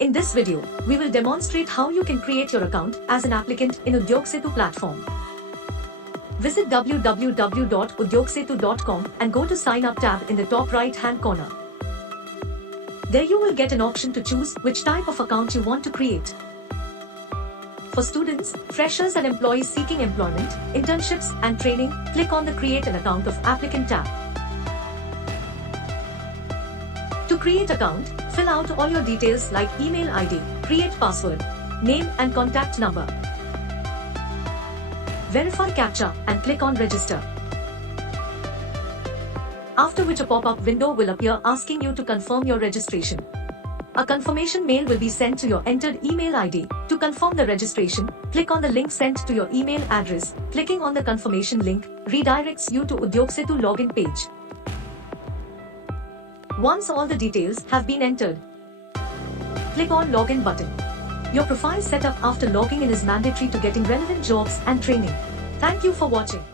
In this video, we will demonstrate how you can create your account as an applicant in Udyogasetu platform. Visit www.udyogasetu.com and go to Sign Up tab in the top right-hand corner. There you will get an option to choose which type of account you want to create. For students, freshers and employees seeking employment, internships and training, click on the Create an Account of Applicant tab. To create account, fill out all your details like email ID, create password, name and contact number. Verify CAPTCHA and click on Register. After which a pop-up window will appear asking you to confirm your registration. A confirmation mail will be sent to your entered email ID. To confirm the registration, click on the link sent to your email address. Clicking on the confirmation link redirects you to Udyogasetu login page. Once all the details have been entered, click on Login button. Your profile setup after logging in is mandatory to getting relevant jobs and training. Thank you for watching.